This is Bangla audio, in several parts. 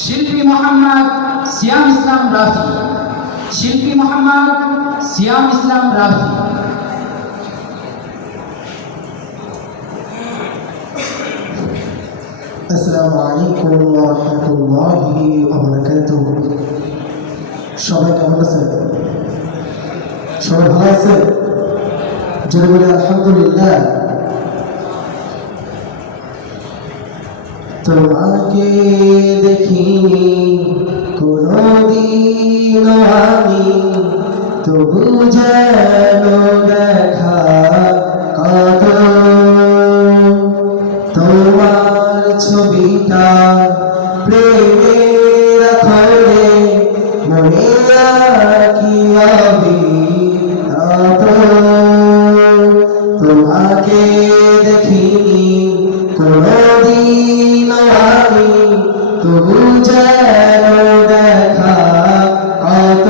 শিল্পী মোহাম্মদ সিয়াম ইসলাম রাফি শিল্পী মোহাম্মদ সিয়াম ইসলাম রাফি আসসালামু আলাইকুম ওয়া রাহমাতুল্লাহি ওয়া বারাকাতুহু সবাই কেমন আছেন সবাই ভালো আছেন জোরে বলে আলহামদুলিল্লাহ তোমাকে দেখিনি কোনদিন আমি। তবু যেন দেখা কত। তোমার ছবিটা প্রেমের আখরে মনে রাখি অবিরত তোমাকে দেখিনি কোনদিন আমি তবু যেন দেখা কত?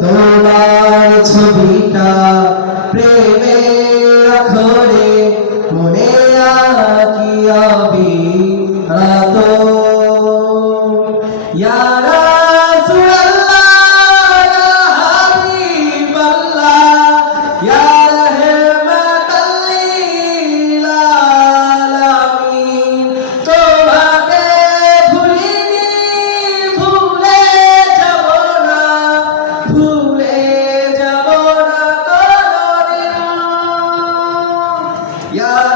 তোমার ছবিটা প্রেমের আখরে মনে রাখি অবিরত ইয়া রাসূলুল্লাহ Yeah.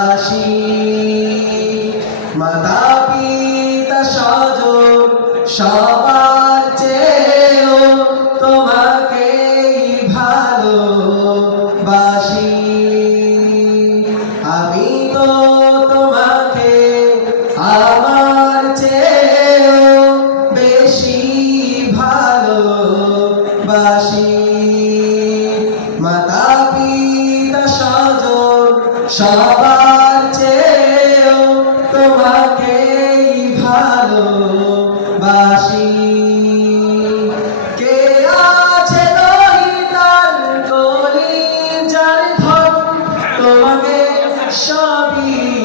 ভালোবাসি তোমাকে সবই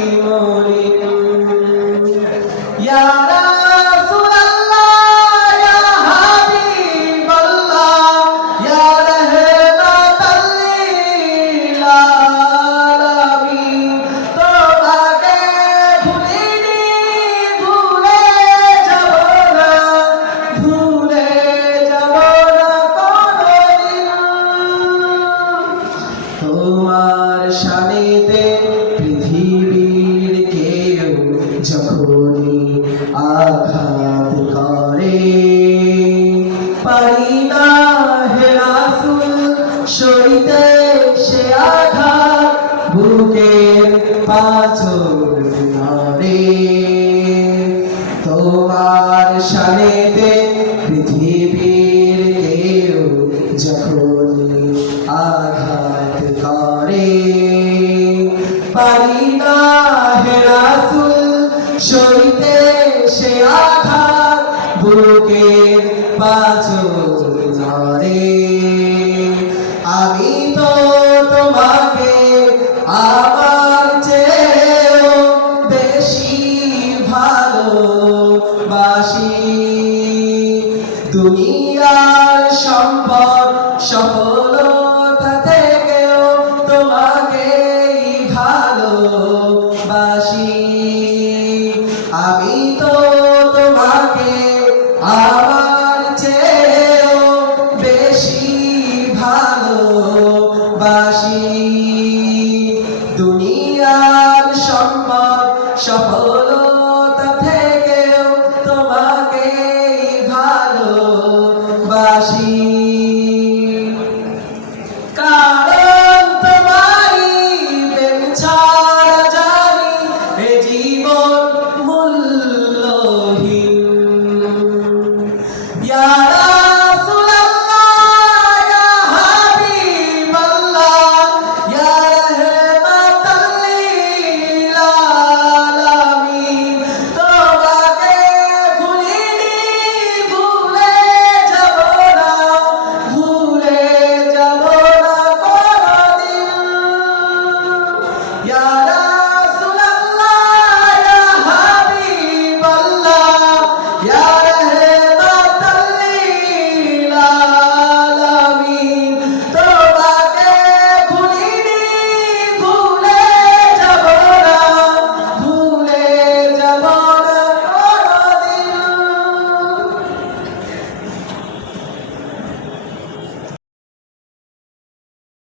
যখনই আঘাত করে, পারি না হে রাসূল, সইতে সে আঘাত বুকের পাথর নড়ে তোমার শানেতে পৃথিবীর কেউ যখনই আঘাত করে, পারি না হে রাসূল সইতে সে আঘাত বুকের পাথর দুনিয়ার সম্মান সফলতা থেকেও তোমাকে ভালোবাসি। কারণ তোমারই প্রেম ছাড়া জানি জীবন